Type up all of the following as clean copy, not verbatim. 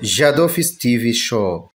Jadoffice TV Show.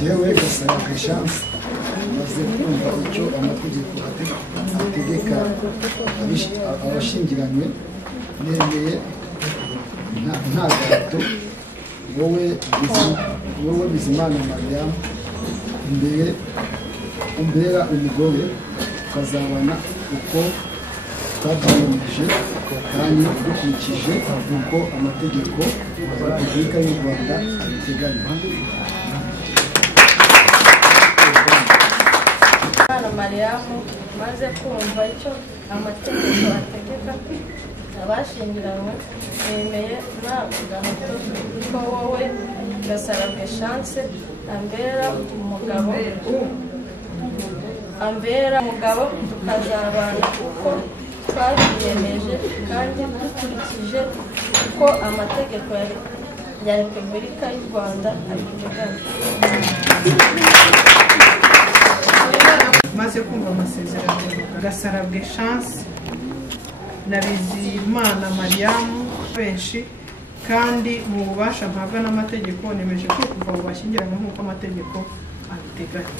Jewe gasaba chance maze kumva icyo amategeko ategeka abashingiranywe nemeye nta gato wowe Bizimana Mariam umbera umugore tukazabana uko twabyiyemeje kandi dukurikije uko amategeko ya Repubulika y'u Rwanda abiteganya. Mariam maze kumva icyo amategeko ategeka abashingiranywe nemeye nta gahato ko wowe Gasarabwe Chance ambera umugabo tukazabana uko twabyiyemeje kandi dukurikije uko amategeko ya Repubulika y'u Rwanda abiteganya. Maze kumva amasezerano Gasarabwe Chance na Bizimana Mariam benshi kandi mu bubasha mpabwa n'amategeko nemeje ko kuva mu bashyingiranywe nk'uko amategeko abiteganya.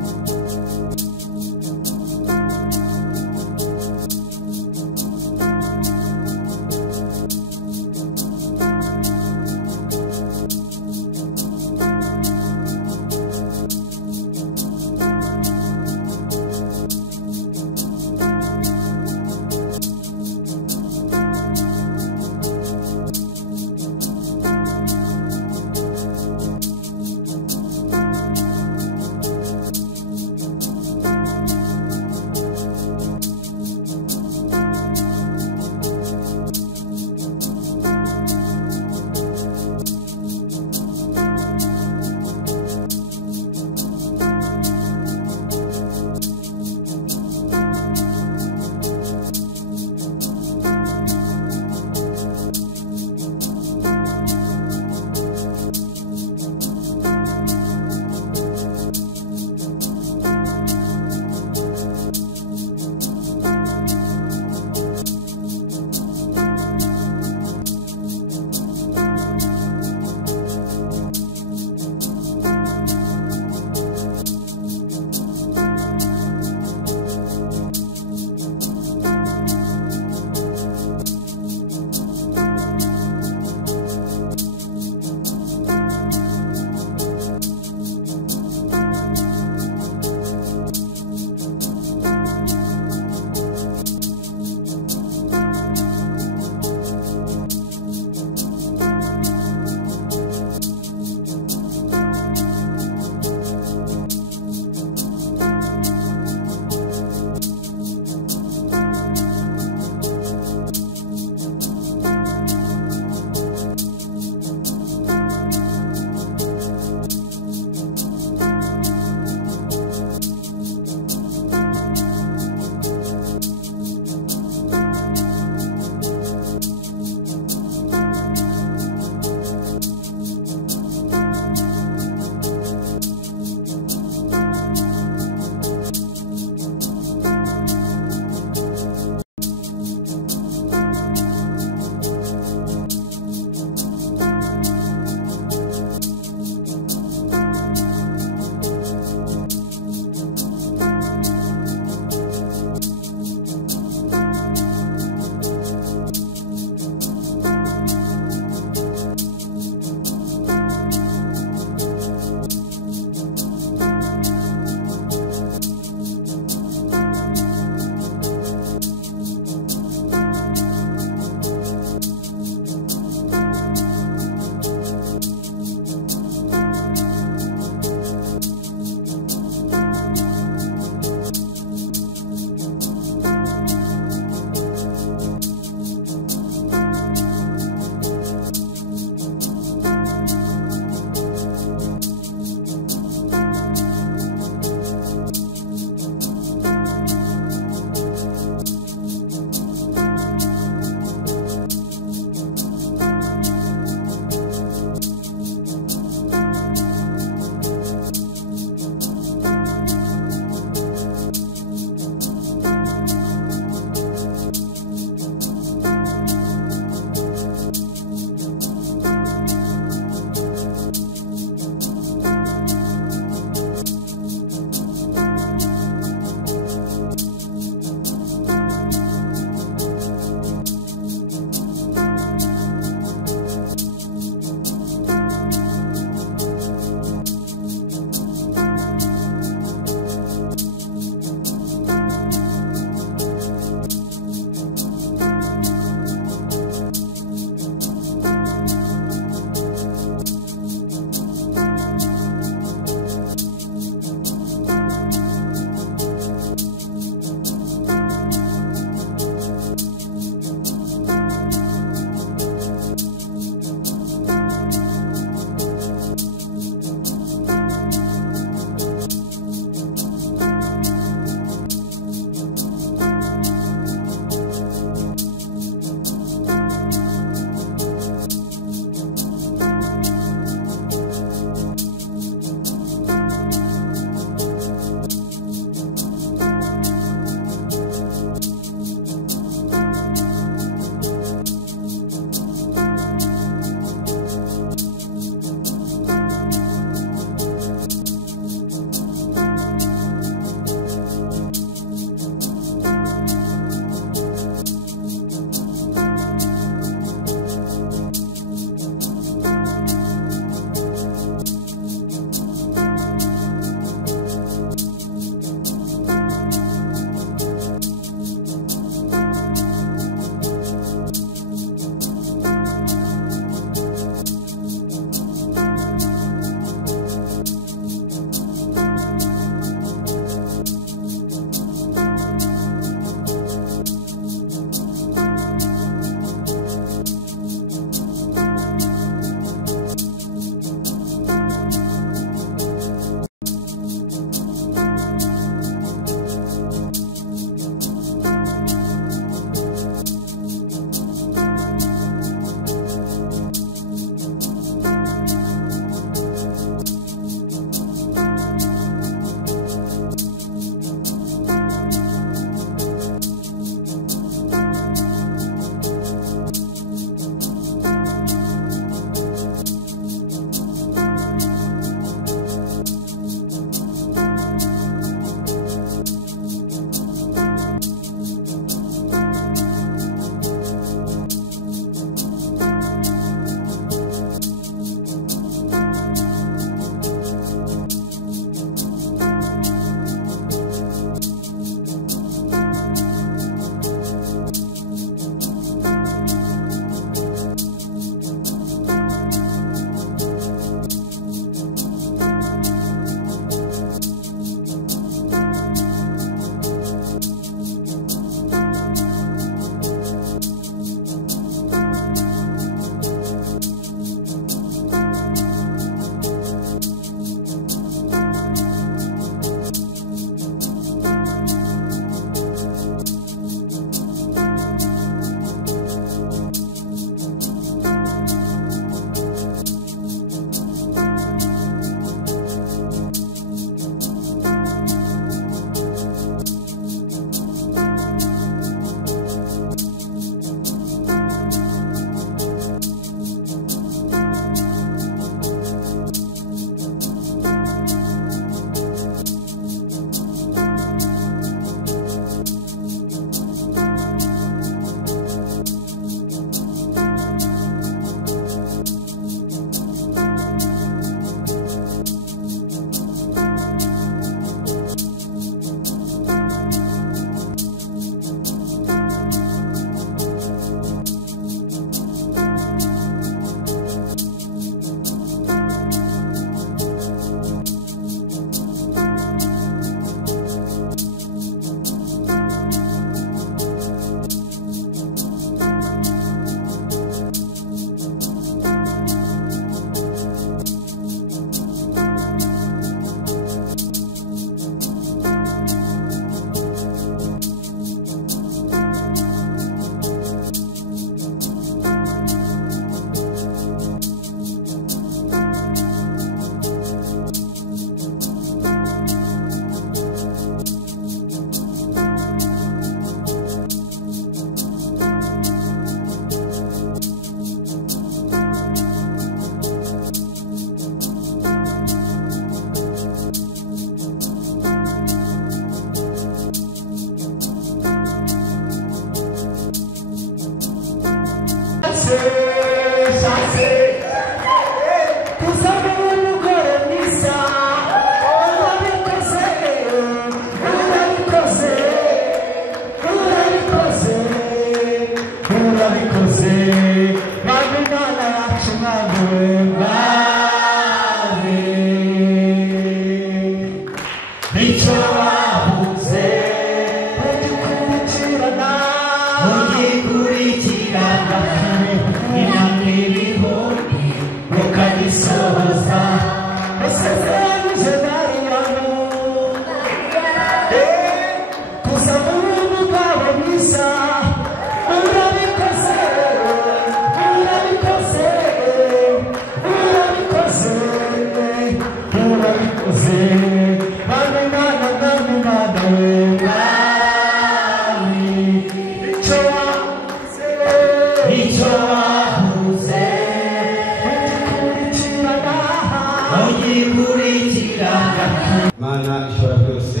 Mana ishobora byose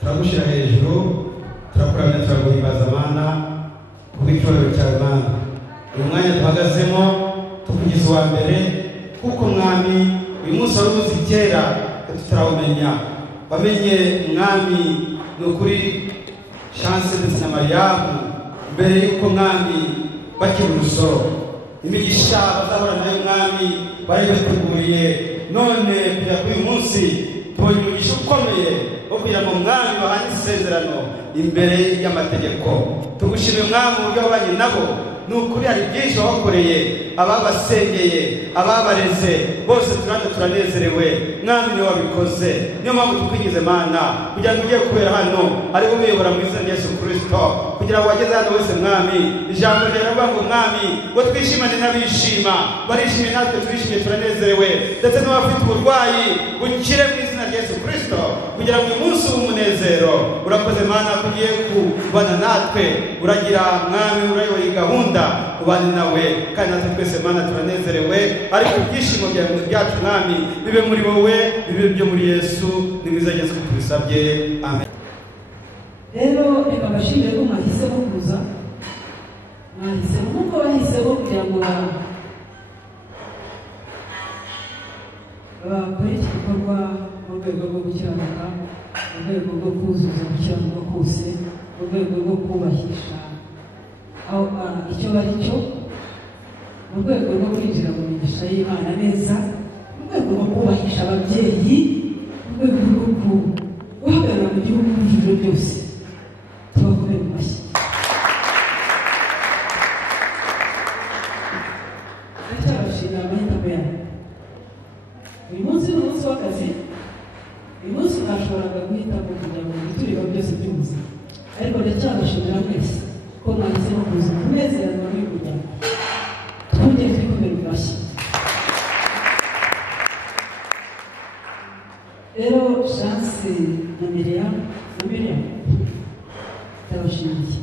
turagushira hejuru turakuramya turaguhimbaza Mana kubw'icyubahiro cyawe Mana uyu mwanya duhagazemo tukugize uwa mbere kuko mwami uyu munsi wari uzi kera tutarawumenya bamenye mwami ni ukuri Chance ndetse na Mariamu mbere y'uko mwami bakira urusoro imigisha bazahora nayo mwami barayiteguriye none kugira kuri uyu munsi tubonye umugisha ukomeye wo kugira ngo mwami bahane isezerano imbere y'amategeko tugushimire mwami uburyo wabanye nabo ni ukuri hari byinshi wabakoreye ababasengeye ababareze bose turande turanezerewe mwami niwe wabikoze niyo mpamvu tukwigize Mana kugira ngo ugiye kubera hano ari bo biyobora mu izina rya Yesu Kristo kugira ngo wageze hano wese mwami ijambo riravuga ngo mwami ngo twishimane n'abishima barishimye natwe turishimye turanezerewe ndetse n'abafite uburwayi bukire mu izina rya Yesu Kristo kugira ngo uyu munsi w'umunezero urakoze Mana kugiye kubana natwe uragira mwami urayoboye gahunda ubane nawe kandi natwe twese Mana turanezerewe ariko ibyishimo byacu mwami bibe muri wowe bibe byo muri Yesu ni mwiza Yesu tubisabye amen. Rero reka bashimire ko mwahisemo kuza mwahisemo nk'uko bahisemo kugira ngo bakore iki gikorwa mu rwego rwo gukiranuka mu rwego rwo kuzuza gukiranuka kose mu rwego rwo kubahisha aho icyo bari cyo mu rwego rwo kwinjira mu migisha y'Imana neza mu rwego rwo kubahisha ababyeyi mu rwego rwo guhagarara mu gihugu n'ijuru byose tubakomere mu mashyi. Ndacyabashimira amahitamo yanyu. Uyu munsi ni umunsi w'akazi uyu munsi nashoboraga guhitamo kugira ngo ibituriro byose by'ubuzima ariko ndacyabashimira mwese ko mwahisemo kuza kunezerwa n'uyu muryango twongere twikomere mu mashyi. Rero Chance na Miriam ndabashimiye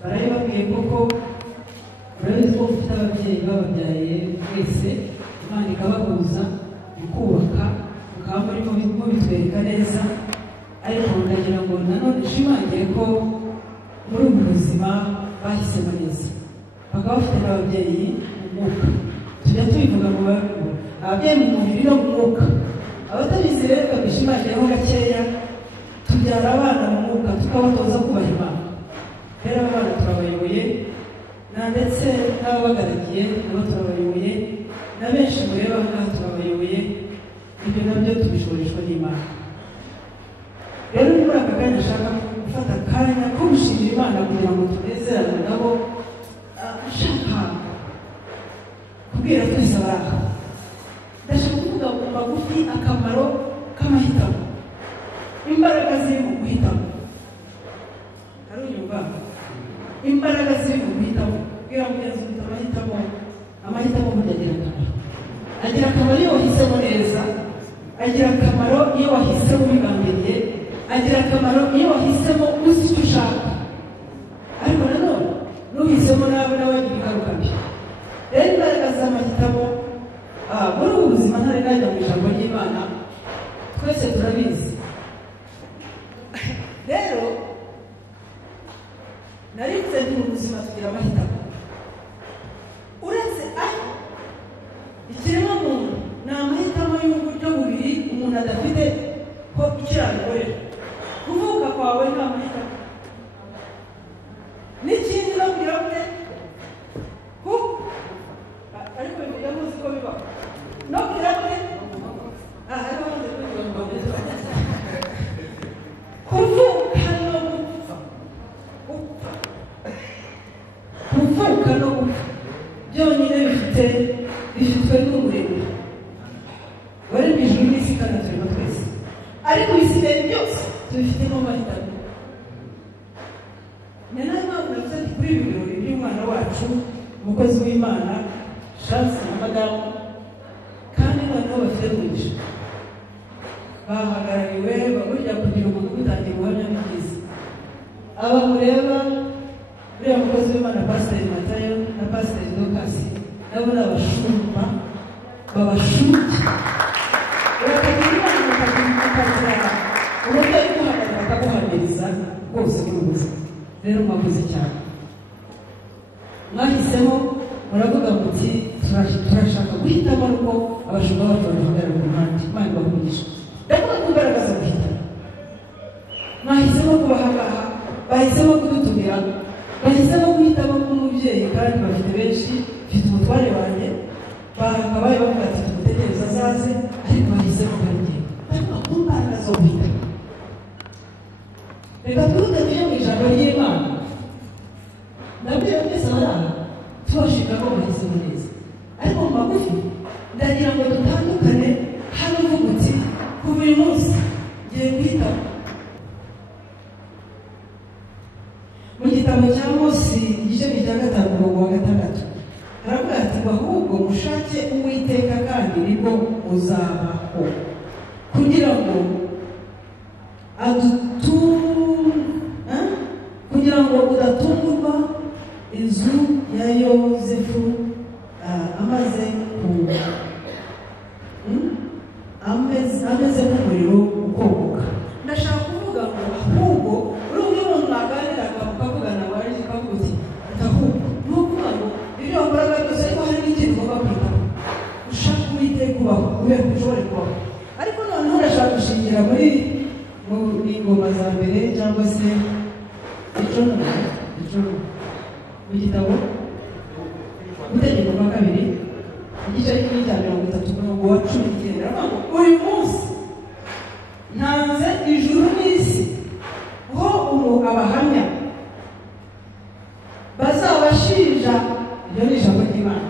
barayibabwiye koko urabizi ko mufite ababyeyi bababyaye mwese Imana ikabahuza mu kubaka mukaba murimo mubitwereka neza ariko ndagira ngo nanone nshimangire ko muri ubu buzima bahisemo neza bakaba bafite n'ababyeyi mu mwuka tujya tubivuga ngo ababyeyi mu mubiri no mu mwuka abatabizi rero babishimangireho gakeya tubyara abana mu mwuka tukabatoza kubaha Imana rero abana turabayoboye ndetse n'ababagaragiye nabo turabayoboye na benshi mureba ngaha turabayoboye ibyo nabyo tubishoreshwa n'Imana. Rero ni muri aka kanya nshaka gufata akanya ko gushimira Imana kugira ngo tunezerane nabo nshaka kubwira twese abaraha ndashaka kuvuga mu magufi akamaro k'amahitamo imbaraga ziri mu guhitamo arunyumva imbaraga ziri mu guhitamo kugira ngo mugenzi ufite amahitamo agira akamaro iyo wahisemo neza agira akamaro iyo wahisemo bigambiriye agira akamaro iyo wahisemo uzi icyo ushaka ariko nanone n'uhisemo nawe agira ingaruka mbi. Rero imbaraga z'amahitamo muri ubu buzima ntari najya mu ijambo ry'Imana twese turabizi. Rero narinze ndi mu buzima tugira amahitamo uretse umuntu adafite ko icyo yabikorera. Kuvuka kwawe nta mahitamo n'ikindi no kugira ngo ariko bivuga muzi ko biba no kugira ngo ariko muzi ko biba kuvuka no gupfa kuvuka no gupfa byonyine bifitwe n'umurimo wari mu ijuru n'isi kandi turimo twese, ariko ibisigaye byose tubifitemo amahitamo. Ni nayo mpamvu navuze ati kuri ibi birori by'umwana wacu umukozi w'Imana Chance na madamu kandi noneho bafite umugisha bahagarariwe burya kugira umuntu utangiye guhamya ni byiza. Aba mureba uriya mukozi w'Imana Pasiteri Matayo na Pasiteri Dokasi nabo ni abashumba babashuke urakagira Imana bakazira umubyeyi guhagarara bakaguhamiriza rwose n'ubuze. Rero mwakoze cyane, mwahisemo muravuga muti turashaka guhitamo ariko abashumba bacu bahagarara ku ruhande. Imana ibahugisha ndavuga kugaragaza guhitamo. Mwahisemo kubaha ngaha, bahisemo kudutumira, bahisemo guhitamo nk'umubyeyi kandi bafite benshi, mfite umutware wanjye bakabaye bavuga ati tumutegereza azaze, ariko bahisemo barugenda ndavuga ku mbaraga zo guhitamo. Reka twihute tujye mu ijambo ry'Imana. Ndabwira twese abari tubashika ko bahisemo neza, ariko mu magufi ndagira ngo dutandukane. Hano uvuga uti kuva uyu munsi ngiye guhitamo. Mu gitabo cya Mose igice cya 5 umurongo wa 6 haravuga ati ahubwo mushake Uwiteka kandi nibwo muzabaho, kugira ngo udatungurwa inzu ya Yozefu amaze ameze nk'umuriro ukomoka. Ndashaka kuvuga ngo ahubwo uri umwe mu mwaganira ukavugana waje ukavuga uti ahubwo ni ukuvuga ngo ibyo wakoraga byose ariko hari n'ikintu ugomba kwitaho ushaka Uwiteka kubaho kubera ko ushobore kubaho. Ariko noneho urashaka gushingira muri ingoma za mbere cyangwa se icumi mu gitabo Gutegeka kwa 2 igice cya 30 umurongo wa 19 aravuga uyu munsi ntanze ijuru n'isi ho abahamya bazabashinja, ibyo ni ijambo ry'Imana,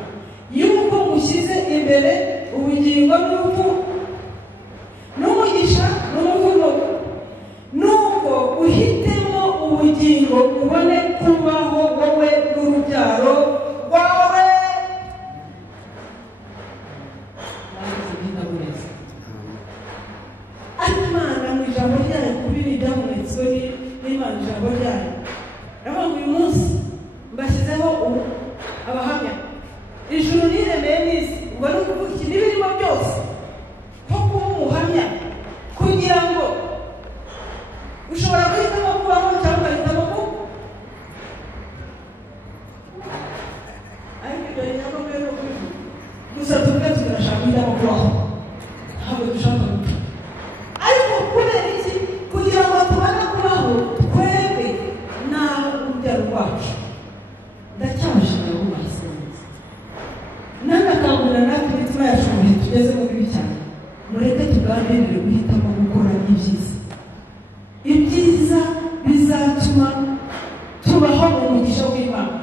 yuko mushyize imbere ubugingo n'urupfu n'umugisha n'umuvumo, nuko uhitemo ubugingo ubone kubaho wowe n'urubyaro rwawe. Imana mu ijambo ryayo kubiri byamuritswe n'Imana ijambo ryayo aravuga uyu munsi mbashyizeho abahamya, ijuru n'iremeye n'isi, ubwo ni ukuvuga iki n'ibirimo byose nko kuba umuhamya, kugira ngo ushobora guhitamo kubaho cyangwa ugahitamo ko ariko ibyo ni nabwo rero gusa tuvuge turashaka guhitamo kubaho, ntabwo dushaka gupfa. Ariko kubera iki? Kugira ngo tubone kubaho twebwe nawe urubyaro rwacu. Ndacyabashimira ko bahise neza, nanakangurira natwe imitima yacu mu bihe tugezemo bibi cyane, mureke tuganirire guhitamo gukora ibyiza bizatuma tubaho mu mugisha w'Imana.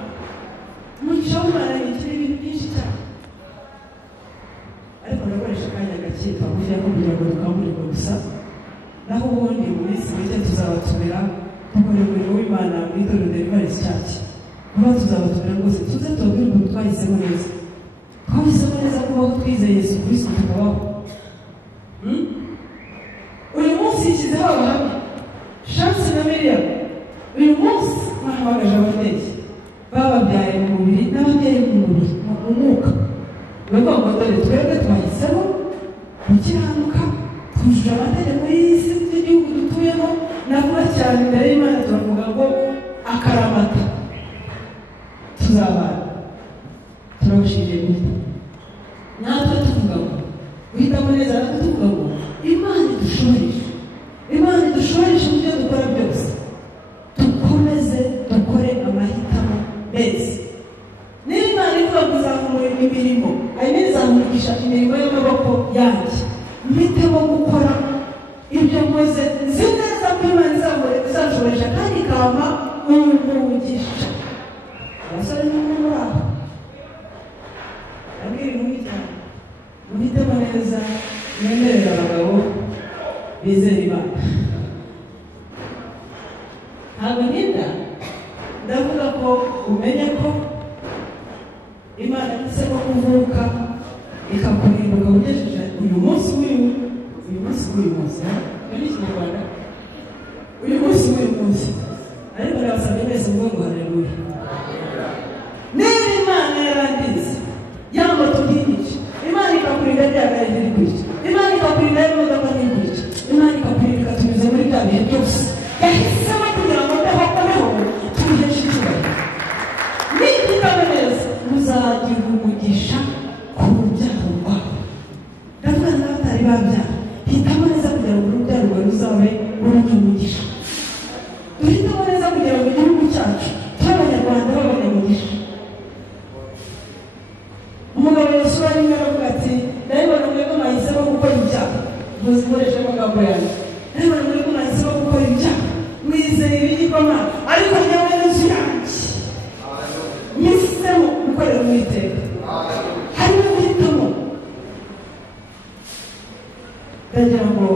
Umugisha w'Imana ni ibintu byinshi cyane, ariko nakoresha akanya gake twagufiya kugira ngo dukangurirwe gusa, naho ubundi mu minsi mike tuzabatumira dukora umurimo w'Imana mu itorero Deliverance Church. Kuba tuzabatumira rwose tuze tubabwire ukuntu twahisemo neza kubaho twizeye Yesu Kristo tukabaho. Uyu munsi yishyizeho abahamya Chance na Miriam. Uyu munsi mwahamagaje ababyeyi bababyaye mu mubiri n'ababyeyi mu mubiri mu mwuka, bivuga ngo dore twebwe twahisemo gukiranuka twujuje amategeko y'isi n'igihugu dutuyemo. Navuga cyane imbere y'Imana turavuga ngo akaramata tuzabana. Turabashimiye guhita natwe tuvuga ngo guhitamo neza, natwe tuvuga ngo imirimo nzamugisha imirimo y'amaboko yanjye mpitemo gukora ibyo nkoze nzi neza ko Imana izashoboresha kandi ikampa umugisha. Abasore n'umwe muri aho abwira inkumi cyane muhitemo neza mwemerera abagabo bizera Imana. Ntabwo ninda ndavuga ko umenye ko Imana isaba kuvuka ikakurinda ugejeje uyu munsi uyu munsi ni Ikinyarwanda uyu munsi ariko ndabasabye mwese ngo haleluya. Niba Imana yarandinze yambo tubyigisha Imana ikakurinda byagari biri kwica Imana ikakurinda y'imodoka n'ibyica Imana ikakurinda ikatunyuza muri bya bihe byose yahisemo kugira ngo ndabakoreho tubiheshe icyubahiro. Nititaba neza muzagira umugisha ku rubyaro rwawe. Ndavuga n'abatari babyara hitamo neza kugira ngo urubyaro rwawe ruzabe urumugisha. Duhitamo neza kugira ngo igihugu cyacu tube abanyarwanda b'abanyamugisha. Umugabo Yesu arimo aravuga ati ndabibona mwebwe mwahisemo gukora ibyaha muzikoreshe amagambo yanjye ndabibona mwebwe mwahisemo gukora ibyaha mwizeye ibigirwamana ariko njyewe n'inzu yanjye mpisemo gukorera Uwiteka. Harimo guhitamo. Ndagira ngo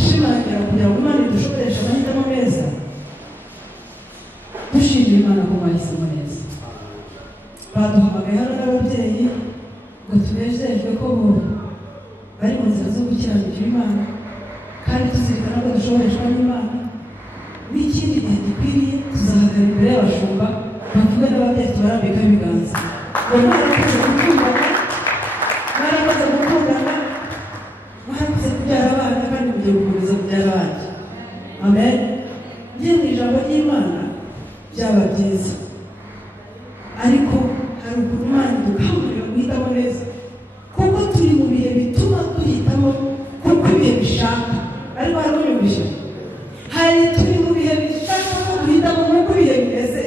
shimangira kugira ngo Imana idushoboreshe amahitamo meza dushimira Imana ko mwahisemo neza. Baduhamagaye hano n'ababyeyi ngo tunezerwe ko bo bari mu nzira zo gukiranukira Imana kandi tuzirikana ko dushoboreshwa n'Imana. N'ikindi gihe gikwiriye tuzahagarara imbere y'abashumba bavuga n'ababyeyi tubarambika ibiganza ngo mwarakoze gukundana mwarakoze kubyara abana kandi mugiye gukomeza kubyara abandi. Amen. Ngiye mu ijambo ry'Imana byaba byiza ariko hari ukuntu Imana idukangurira guhitamo neza kuko turi mu bihe bituma duhitamo kuko ibihe bishaka ariko hari unyumvisha hari turi mu bihe bishaka ko duhitamo nk'uko ibihe bimeze.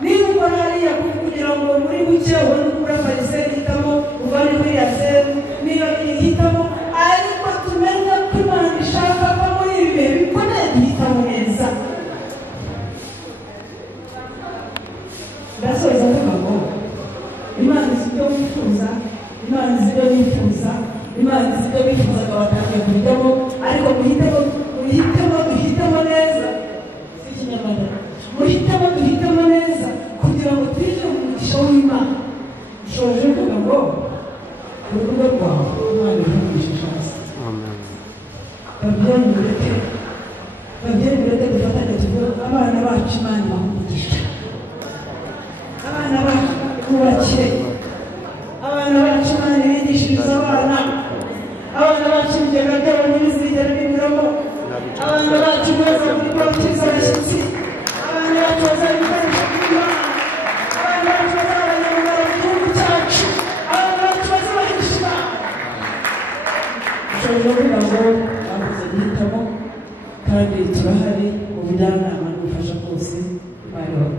Niba ukora hariya kugira ngo muri buke ubone ukura fariseri hitamo uvane muri ya zeru niyo ihitamo ariko tumenye ko Imana ishaka ko muri ibi bihe bikomeye duhitamo neza. Ndasoza mvuga ngo Imana izi ibyo wifuza Imana izi ibyo wifuza Imana izi ibyo wifuzaga watangiye guhitamo ariko duhitemo neza. Si Ikinyarwanda duhitamo neza kugira ngo twinjire mu mugisha w'Imana. Ushoje kuvuga ngo urugo rwawe Imana iruhugishe hasi. Babyeyi mureke dufatanye tuvuge abana bacu Imana ibaha abana bacu bubakire abana bacu Imana ibigishiriza abana bacu ibigega byabo ntibizigera binyuramo abana bacu baza kubatiza abashyitsi abana bacu bazabikoresha by'Imana abana bacu bazaba abanyamagara mu gihugu cyacu abana bacu bazabahisha Imana. Ushobora kuvuga ngo babuze guhitamo kandi turahari mu bujyanama n'ubufasha bwose Imana ibaha.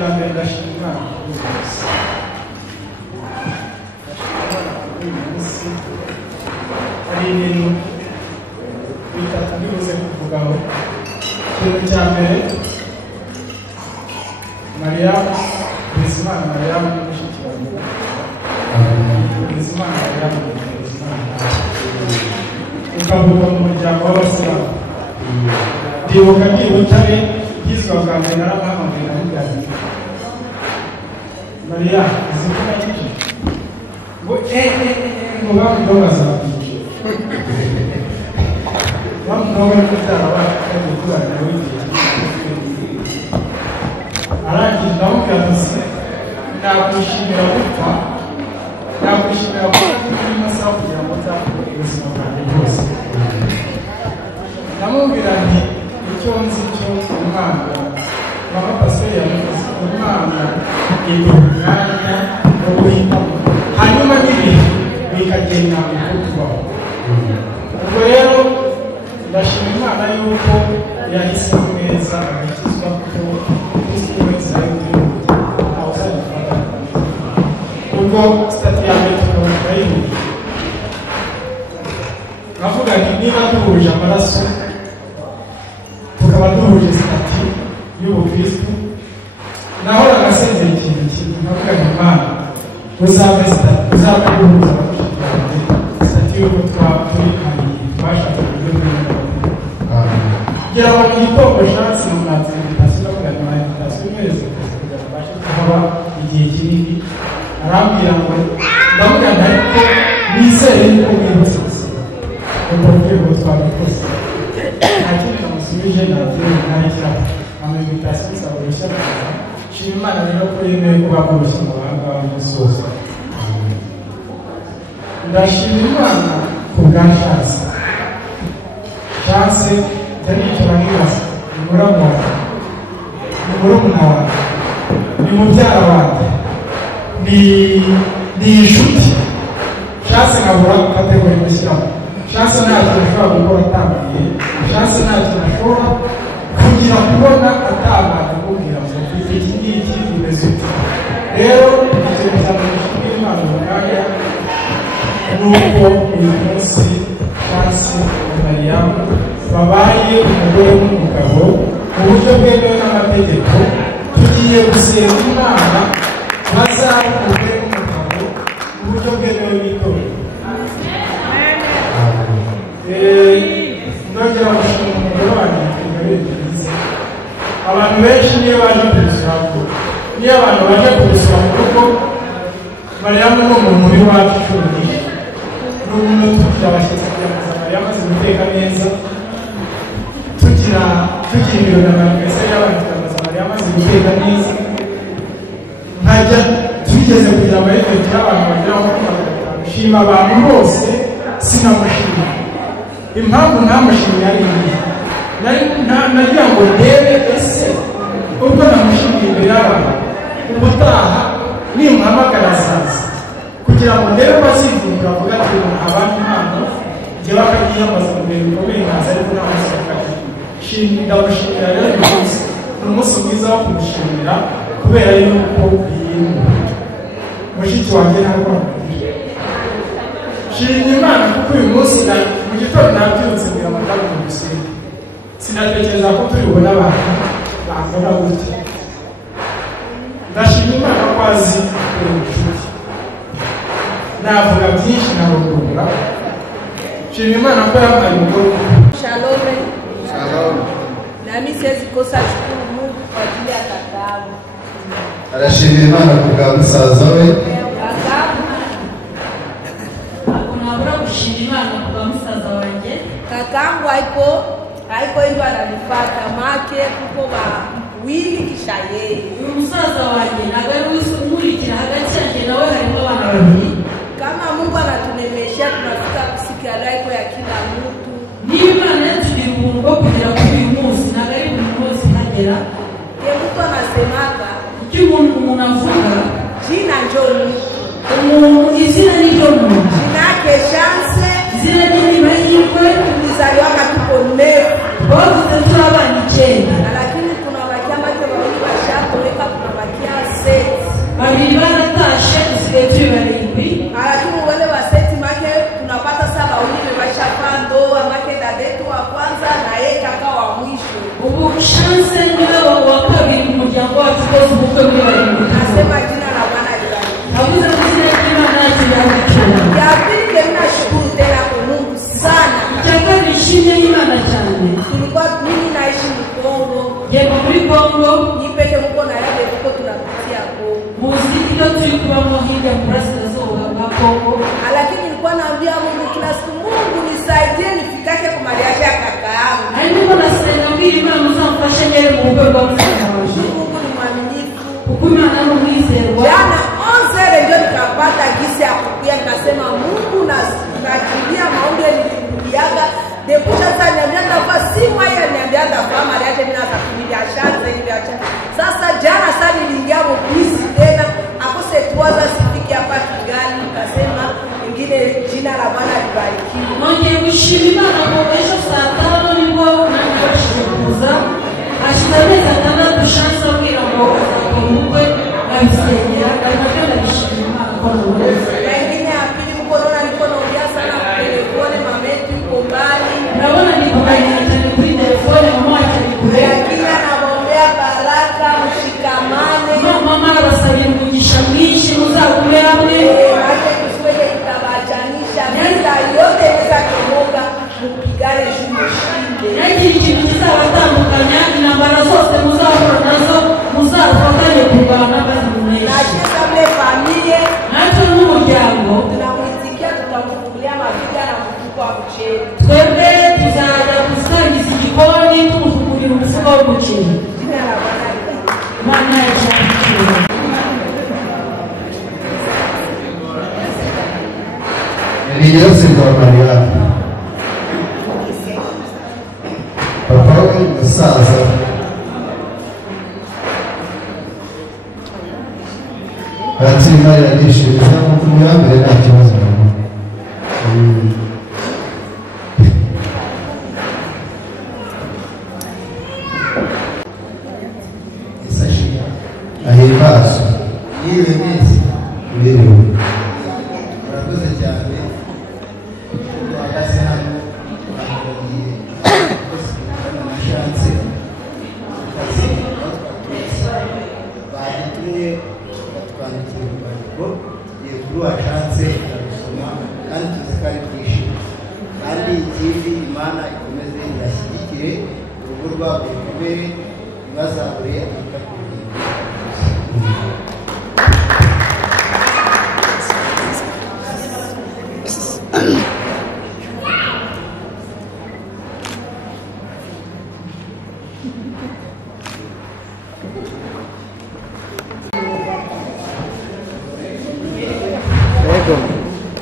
na mbere ndashima Imana hari ibintu bitatu bibuze kuvugaho. Ikintu cya mbere, Mariyamu, Bizimana Mariyamu ni mushiki wanjye. Bizimana Mariyamu ni Bizimana. Ukavuga mu muryango w'Abasilamu. Ndibuka ngiye Butare, yizwa bwa mbere naramuhamagaye namuganira. Mariyamu, uzi ko nakije? Ngo ngo bamudobaza bakije. Bamudobaza kubyara bakajya kurana nawe igihe. Arangije ndamubwira ati nakwishimira gupfa, nakwishimira kuba turi masaha kugira ngo nzakure ubuzima bwanjye bwose. Ndamubwira nti icyo nzi cyo umwana mama pasiteri yavuze, umwana igihe umwanya wo guhitamo hanyuma n'ibihe bikagenda kubaho. Ubwo rero ndashima Imana yuko yahisemo neza agakizwa kuko ubwo sitati ya mbere tukaba turayihuje. Navuga nti niba duhuje amaraso tukaba duhuje sitati y'ubukristu, nahoraga asezera ikintu kimwe, navuga nti Imana uzabe duhuza abashiki banjye sitati y'uko turi habiri twashaka uburyo bw'imana kugira ngo mu gitondo shansi mu mwanzi invitation navuga nti invitation imwereze kugira ngo mbashe kuhaba igihe kinini. Arambwira ngo ndavuga nti ariko nizere yuko mwibutse ubwo rwego twabikoze. Nta kindi namusubije nagira ntarekera amamvitation nsaba urushya kuza. Shima Imana rero ko yemeye kuba bworoshye mu bahanga b'umusozi. Ndashima Imana ku bwa Chance. Chance ndanicara nkibaza ni murumuna wanjye, ni murumuna wanjye, ni mubyara wanjye, ni inshuti. Chance nkabura kategori mushyiraho. Chance nta kintu ashobora gukora atambwiye, Chance nta kintu ashobora kugira kubona atambanye kubwira ngo mfite iki ngiki bimeze uti. Rero ikintu cya mbere nshimira Imana mu mwanya nuko uyu munsi Chance na Mariyamu babaye umugore n'umugabo mu buryo bwemewe n'amategeko. Tugiye gusenga Imana bazaba umugore n'umugabo mu buryo bwemewe n'itorero. Ndongera gushima umugore wanjye byiza. Abantu benshi niyo baje kudusura niyo abantu baje kudusura mu rugo, Mariyamu ni umuntu w'iwacu inshuro nyinshi. Ni umuntu tugira abashyitsi kugira ngo Mariyamu azi guteka neza, tugira ibirori abantu beza y'abantu tukabaza Mariyamu azi guteka neza. Nkajya tugeze kugira ngo eventi y'abantu bagira aho shima abantu bose sinamushima. Impamvu ntamushimye ari iyi, nagira ngo ndebe ese ubwo namushimiye imbere y'abantu ubutaha nimuhamagara azaza kugira ngo ndebe ko azivumbura avuga ati abandi impano njyewe akagiyambaza mu bintu bikomeye nkaza ariko nta munsi akagira. Ndamushimira rero uyu munsi ni umunsi mwiza wo kumushimira kubera yuko yiyemura. Mushiki wanjye ntabwo namugira. Shimira Imana kuko uyu munsi mu gitondo nabyutse mbwira madamu mu gusenga. Sinatekereza ko turi bubone abantu bangana gutya. Ndashima Imana ko azi inshuti. Navuga byinshi narondora. Shima Imana ko yampaye umugore. Shalom. Shalom. Nami siwezi kosa shukuru Mungu kwa ajili ya kakaangu. Arashimira Imana ku bwa musaza we. Unabura kushimira Imana ku bwa musaza wanjye. Kakaangu haiko hivyo ananipata make kuko ba wili kisha yeye. Uyu musaza wanjye ntabwo ari umurikira hagati yanjye nawe harimo abana babiri. Kama Mungu anatunemeshia tunafika siku ya leo ya kila mtu. Niba Imana yatugiriye ubuntu bwo kugera kuri uyu munsi ntabwo ari buri munsi hagera. Mtu anasemaga icyo umuntu avuga jina njoo umuntu izina ni ryo muntu. Jina yake Chance. Izina ry'imana yikwe tulizaliwa tuko mmefu. Bavuze turi abana 9. Lakini kuna wakiamba kwa wawili washatoweka, kuna Lakini wale wa seti make tunapata saba wengine washafaa ndoa make dadetu wa kwanza na yeye kaka wa mwisho. Ubu chance ndio wa kabiri mu muryango wacu rwose ubukwe bwe bari mu Nasema jina la Bwana libarikiwe. Navuze kuzina Imana yacu yagucyura. Ya pili ninashukuru tena kwa Mungu sana. Cyangwa nishimye Imana cyane. Tulikuwa mimi naishi Kongo. Yego muri Kongo Nipeke mko na yale kuko tunapitia Kongo. muziki turi kuba mu hirya mu burasirazuba bwa Kongo. Lakini nilikuwa naambia Mungu kila siku, Mungu nisaidie nifikake kwa mariaji ya kaka yangu. Ariko nasenga mbiri Imana uzamfashe ngere mu bukwe bwa mfana waje. Mungu ni mwaminifu. Kuko Imana ni umwizerwa. Jana 11 ndio nikapata gisi ya kukuya, nikasema Mungu nakimbia maombi nilikuliaga. Depusha sasa niambia ndafa simu haya niambia ndafa mariaji mimi naanza kumilia chance ile acha. Sasa jana sasa niliingia mobisi tena akose tuaza sifiki hapa Kigali, nikasema ingine jina la Bwana libarikiwe. Nongeye gushima Imana ko ejo saa 5 nibwo nabashije kuza. Hashize amezi 6 chance abwira ngo azakora ubukwe abisengera nabyo nabishima Imana ko nabonetse. Wengine ya pili mkono niko naongea sana kwa telefoni, mametu uko mbali. Nabona niko cyane kuri telefone mama wacu ari kure. Lakini anawaombea baraka, mshikamane. Mama arasabye umugisha mwinshi muzakume hamwe. Acha tusiweke kitabachanisha. Vita yote inaweza kumoka, mpigane juu mshinde. Yagira ikintu kizabatandukanya, intambara zose muzahura nazo muzafatanye kurwana bari mu neza. Na sisi kama familia Natwe n'umuryango tunamwitikia, tutamfungulia mapiga na mfuko wa mchele. twebwe tuzajya gusangiza igikoni tumufungurira umufuka w'umuceri. Jina la Bwana libarikiwe. Imana yacu yakitura. Elias wa Mariana. Papa we musaza. Ati Mariya nishimiza mu ya mbere nta kibazo. Ahimbazo. Niwe neza. Biriwe. Murakoze cyane. Bahagaze hano bagiye na chance. Kazi bagiye twandikira ngo ye kuwa chance arasoma kandi tuzikari kwishima. Kandi ikindi Imana ikomeze irashyigikire urugo rwabo rukomere bazabure akakubwira.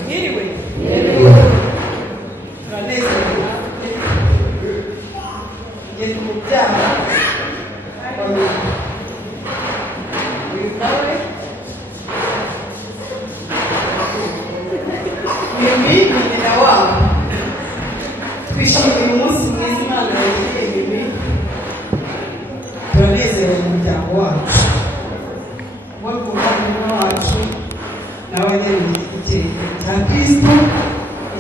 Anyway, tunanezerewa. Yesu mubyaha wa uyu nawe Mimi ni nyina wabo. Twishimiye umunsi mwiza Imana yagiriye Mimi. Turanezerewe mu muryango wacu. Umuvandimwe wacu n'abanyamuryango cya Kristo.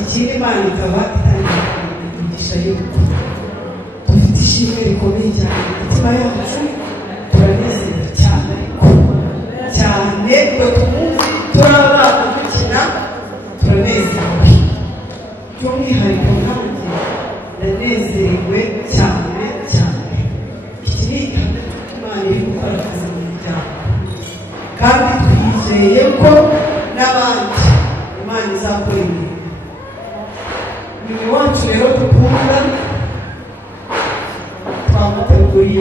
Ikindi Imana ikaba itangira imigisha y'urugo. Dufite ishimwe rikomeye cyane mu mitima yacu. Turanezerewe cyane cyane twe tumuzi turabana dukina turanezerewe. By'umwihariko nanjye ndanezerewe cyane cyane. Iki ni igihamya Imana iri gukora akazi mu muryango, kandi twizeye ko n'abandi Imana izakora imirimo. Uyu wacu rero dukunda twamuteguriye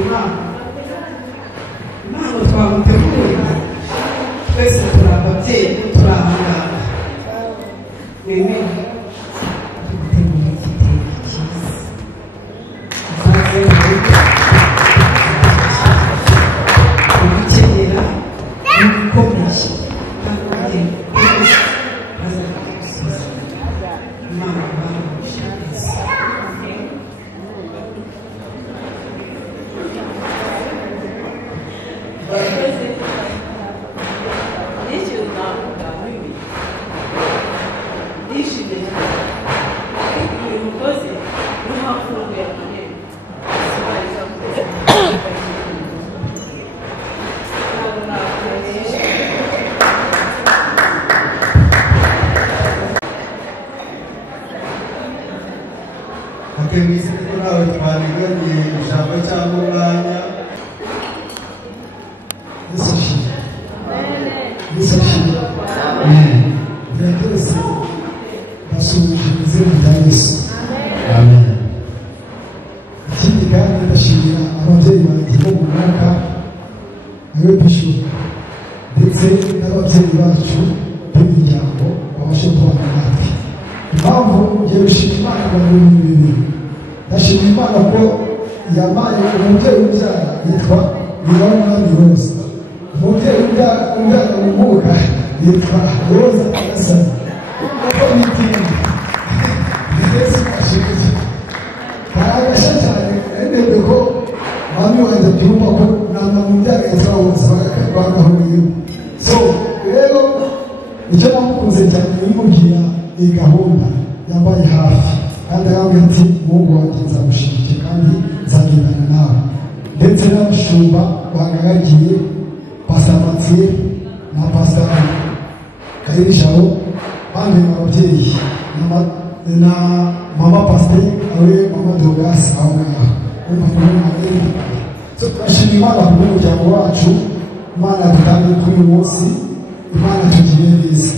Imana twamuteguriye. Twese turi ababyeyi turahangana. Mimi tugutegura igitego cyiza. Ugukenyera ugukomeye kandi Imana bamushikiza. Kemisi ko nawe twariganye ijambo cyangwa umwanya. Byose basubije izina rya Yesu. Amen. Ikindi kandi ndashimira ababyeyi banjye bo mu mwaka ariwe Bishop ndetse n'ababyeyi bacu b'imiryango babashe kubana natwe. Impamvu ngiye gushima Imana mu bintu bibiri. Ndashimira Imana ko yampaye umubyeyi ubyara yitwa Nyiramunani Rose. Umubyeyi ubyara mu mwuka yitwa Rose Agasani. Uko bitinda Yesu ashimye. Karagasha cyane ndende ko mami wanjye byumva ko nta mubyara yitwa Rose bagahuriye. So rero icyo namukunze cyane nimubwira iyi gahunda yambaye hafi kandi arambwira ati Mungu wanjye nzamushimike kandi nzagendana nawe. Ndetse n'abashumba bagaragiye Pastor Mathieu na Pastor Kayirishabo bandi ababyeyi na mama Pastor awe mama Dogas aho ngaho umva ko mwari. So turashimira Imana ku muryango wacu. Imana dutangiye kuri uyu munsi. Imana tugiye neza.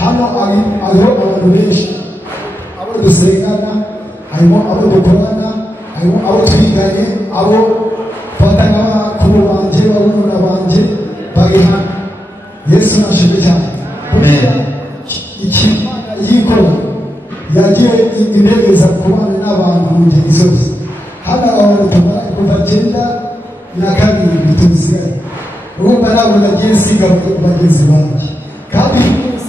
Hano hariho abantu benshi abo dusengana, harimo abo dukorana, harimo abo twiganye, abo fatanya bakuru banjye barumuna banjye bari hano. Yesu nashimye cyane. Imana yikora yagiye integeza kubana n'abantu mu ngeri zose. Hano abantu tumara kuva 92 tuzigaye. Urumva ntabwo nagiye nsiga bagenzi banjye kandi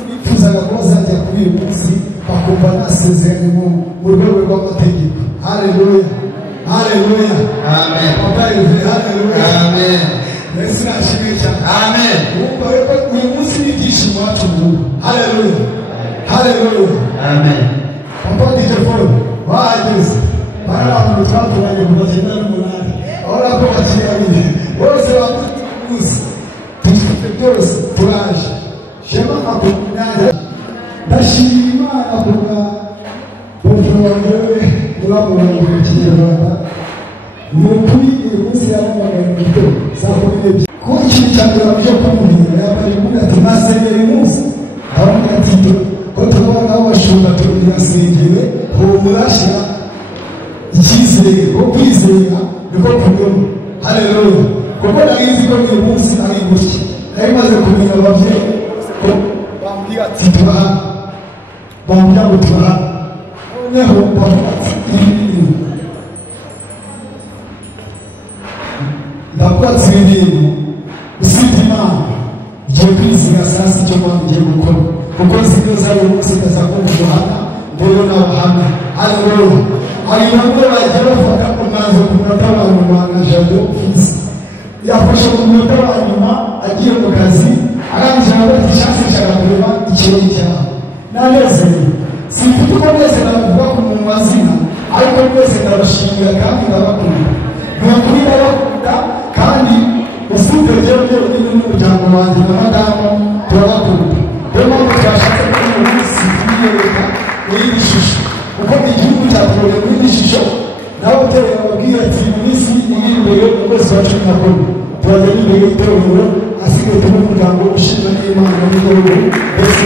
bifuzaga ko bazajya kuri uyu munsi bakumva nasezeranye mu rwego rw'amategeko. Haleluya, haleluya, amen. Haleluya, amen. Yesu nashimye cyane, amen. Urumva rero uyu munsi ni ibyishimo wacu mu. Haleluya, haleluya, amen. Papa Dijefone wahageze bari abantu twaturanye kuva 98 ahora ko bakiriye bose bakuze tufite byose turaje shema akunyaje. Ndashimira Imana kuba bonjour muramurongo mu Kinyarwanda n'ukuri uyu munsi yaramagaye mu gitondo saa 12 ko ikintu cyane babije kumubwira yabaye muri ati nasengera uyu munsi abona ati ko tubona abashumba tubirasengewe humurashya icyizere ko kwizera niko kunyuma. Haleluya. Kuko nagize ko uyu munsi ari gutya nari maze kumenya ababyeyi ko bambwira ati tubaha bambwira ngo tubaha noneho bavuga ati ndavuga ati ibintu usibye Imana igihe kwiziga saa sita icyo mpamvu ugiye gukora kuko zino zari umunsi ndazakumva ubuhamya rero n'abahamya. Haleluya. hari bamwe bagiye bafata umwanzuro ku munota wa nyuma na Jado Fils yafashe ku munota wa nyuma agiye mu kazi arangije ati chance nshaka kureba ikirori cyawe nanezerewe. Simfite uko neza navuga ku mu mazina ariko mwese ndabashimira kandi ndabakunda. Nukuri ndabakunda kandi usibye rero n'umuryango wanjye na madamu turabakunda. Rero mpamvu twashatse ko uyu munsi twiyereka n'iri shusho kuko igihugu cyaturere n'iri shusho n'ababyeyi bababwira ati mu minsi iri imbere ukwezi kwa 11 turajya imbere y'itorero asigaye turi umuryango ushimwa n'Imana n'igihugu mbese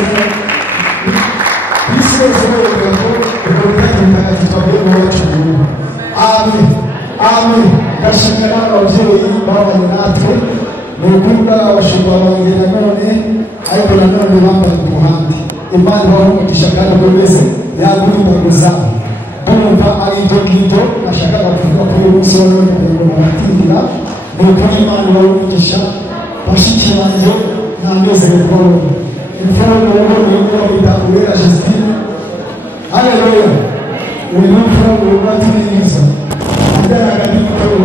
isi yose bavuga ko ubwo butagenda twavuye mu wacu. Amen, amen. Ndashimira ababyeyi babanye natwe ni ukuvuga abashumba banjye nanone ariko nanone bambaye ku ruhande. Imana ibahe umugisha kandi buri wese yagura imbago zabo. Bumva ari ibyo ngibyo nashakaga kuvuga kuri uyu munsi wa none kugira ngo baratindira ni ukuri Imana ibahe umugisha. Bashiki banjye ntanezerewe kubona imfura y'urugo bita Uwera Justine. Haleluya. Uyu ni imfura y'urugo aturiza ajyanaga n'igitabo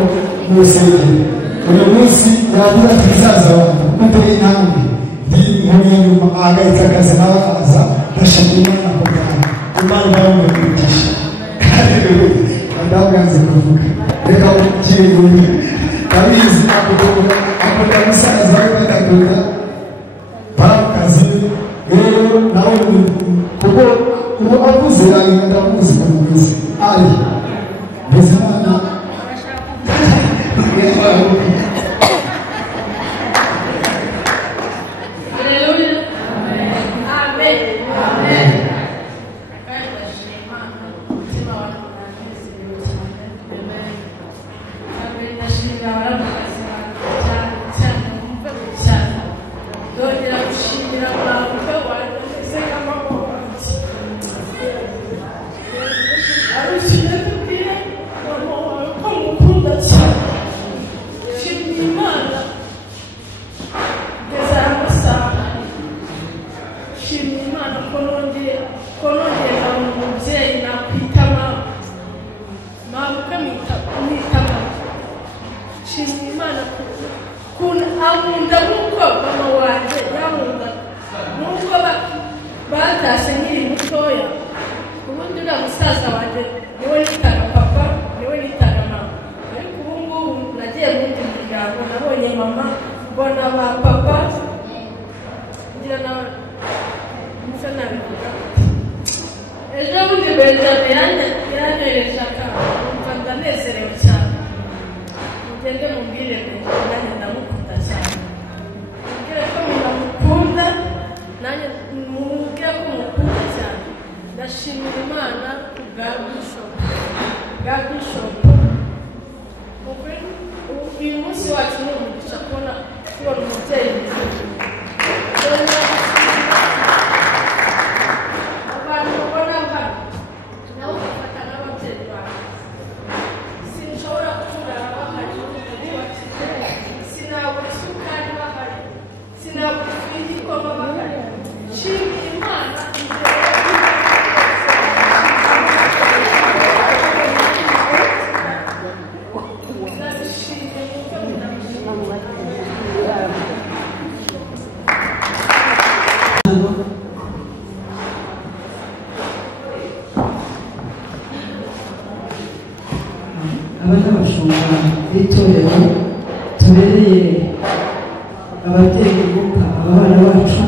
mu rusengero. Uyu munsi yagira ati musaza wanjye muteye intambwe ndi mu nyuma ahagaritse akazi n'abaza ndashimira Imana ko bwana Imana ibahe umugisha. Haleluya. Ndabwanze kuvuga reka ukiriwe kabizi akunda musaza we bakagura barakazi rero nawe kuko ubu avuze ari ndamuzi kumuzi ari ko nongeye nkabona umubyeyi nakwita mama ukamwita mama. Nshimira Imana ankunda nk'uko mama wanjye yankunda, n'ubwo batashye nkiri mutoya. Ubundi uriya musaza wanjye niwe nitaga papa, niwe nitaga mama, ariko ubu ngubu nagiye mu wundi muryango, nabonye mama, mbona ba papa, ngira na musa nabivuga. Ejo bundi Benjamin yanyohereje akantu, numva ndanezerewe cyane. Mugende mumbwire Benjamin nanjye ndamukunda cyane, mubwire ko mukunda, nanjye mubwire ko mukunda cyane. Ndashimira Imana bwa Bishop. Uyu munsi wacu ni umugisha kubona umubyeyi mwiza. Abantu babona hano nabo bafata n'ababyeyi babo. Sinshobora kurara bahari, sinabura isukari bahari, sinabura ifu y'igikoma bahari. Nshimira Imana abashumba b'itorero tubereye ababyeyi buka abana bacu.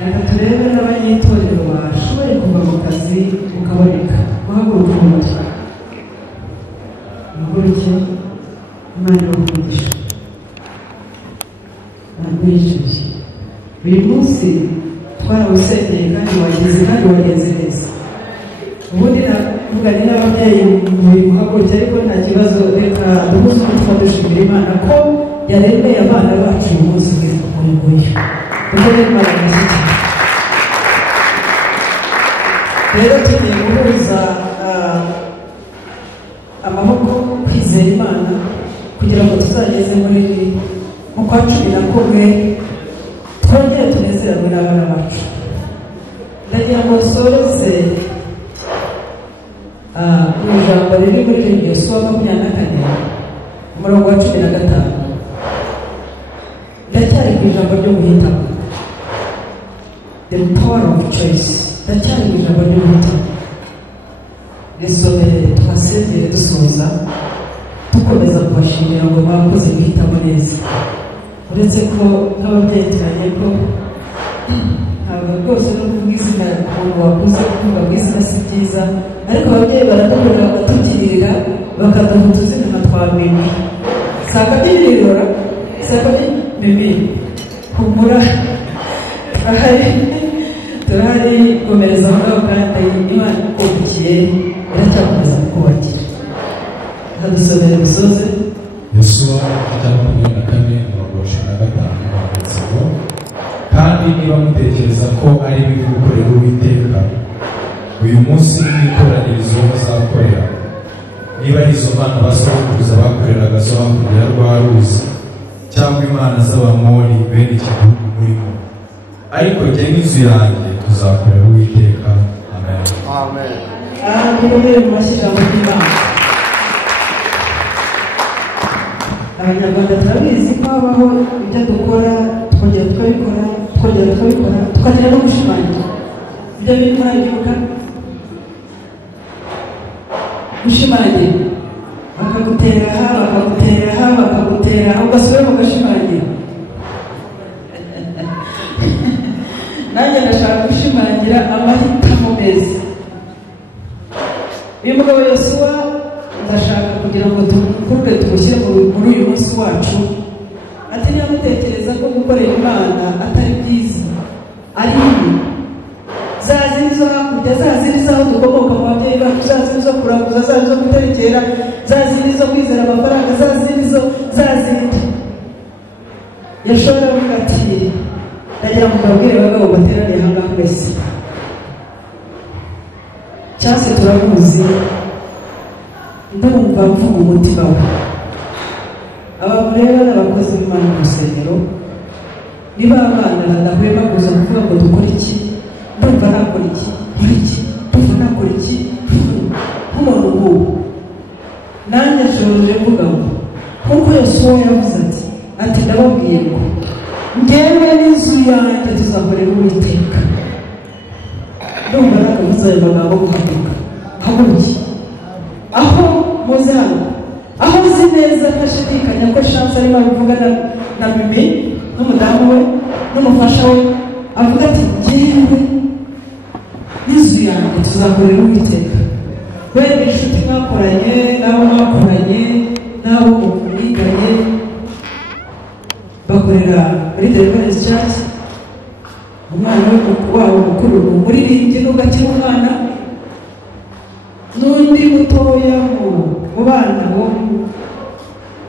Reka turebe n'abanyitorero bashoboye kuva mu kazi ukaboneka guhaguruka mu mutwe muhaguruke. Imana ibakugisha nagwicuye. Uyu munsi twarawusengeye kandi wagenze neza. Ubundi navuganye n'ababyeyi muri muhaguruke, ariko nta kibazo, reka duhuze umutima dushimira Imana ko yaremeye abana bacu uyu munsi mwiza nk'uyu nguyu. Kuko rero Imana mwiza cyane. Rero tugiye guhuza amaboko, kwizera Imana kugira ngo tuzageze mu kwa 11 twongere tunezeranwe n'abana bacu. Ndagira ngo nsoreze mu ijambo riri muri Yosuwa 24 umurongo wa 15. Ndacyari ku ijambo ryo guhitamo, the power of choice. Ndacyari ku ijambo ryo guhitamo. Risomere twasengere dusoza dukomeza kubashimira ngo bakoze guhitamo neza. Uretse ko nk'ababyeyi turanye ko ntabwo rwose no kuvuga izina umuntu wakuze kuvuga ngo izina si byiza, ariko ababyeyi baradukunda bakatugirira bakaduha utuzina nka twa Mimi. Sakabyirira Mimi humura, turahari komereza aho kandi Imana ikubikiye iracyakomeza kubakira. Hadusomere bisoze Yosuwa 24 kandi niba mutekereza ko ari bibi gukorera Uwiteka uyu munsi n'ikoranirizo bazakorera, niba ari izo mana basokuruza bakoreraga zo hakurya rwa ruzi, cyangwa imana z'Abamori bene iki gihugu murimo, ariko jye n'inzu yanjye tuzakorera Uwiteka. Amen. Amen. Abanyarwanda turabizi ko habaho ibyo dukora tukongera tukabikora tukagira no gushimangira. Ibyo biri muri ayibuka gushimangira, bakagutera aha ugasubira ugashimangira. Nanjye ndashaka gushimangira amahitamo meza. Uyu mugabo Yosuwa ndashaka kugira ngo tuvuge tumushyire muri uyu munsi wacu. Ati niba mutekereza ko gukorera Imana atari byiza, ari bibi, zazindi zo hakurya, zazindi z'aho dukomoka mu babyeyi bacu, zazindi zo kuraguza, zazindi zo guterekera, zazindi zo kwizera amafaranga, zazindi yashobora kuvuga ati ndagira ngo mbabwire abagabo bateraniye aha ngaha mwese, cyase turamuzi, ndumva mvuga umutima we. Aba mureba n'abakozi b'Imana mu rusengero niba abana badahwema kuza kuvuga ngo dukore iki, ndumva nakora iki, nkora iki, ndumva nakora iki, nk'umuntu nk'ubu nanjye nshoboje mvuga ngo nk'uko Yosuwa yavuze ati ndababwiye ngo njyewe n'inzu yanjye tuzakorera Uwiteka. Ndumva nakavuze ayo magambo guhaguruka haguruki aho muze hano, aho uzi neza ntashidikanya ko Chance arimo abivuga na Mimi n'umudamu we n'umufasha we, avuga ati njyewe n'inzu yanjye tuzakorera Uwiteka. Wenda inshuti mwakoranye n'abo mwakoranye n'abo mwiganye bakorera muri Deliverance Church, umwana wabo mukuru umuririmbyi n'ugakira umwana, n'undi mutoya mu bana bo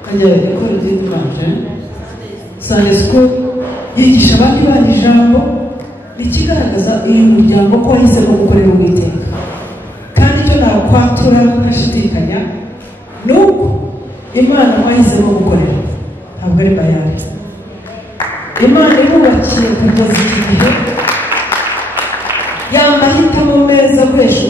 kajya ikora ry'imanje Sunday School yigisha abandi bana ijambo. Ikigaragaza uyu muryango ko wahisemo gukorera Uwiteka, kandi icyo nakwatura ntashidikanya ni uko Imana wahisemo gukorera ntabwo ari bayari. Imana ibubakiye kugeza iki gihe, yamahitamo meza akoresha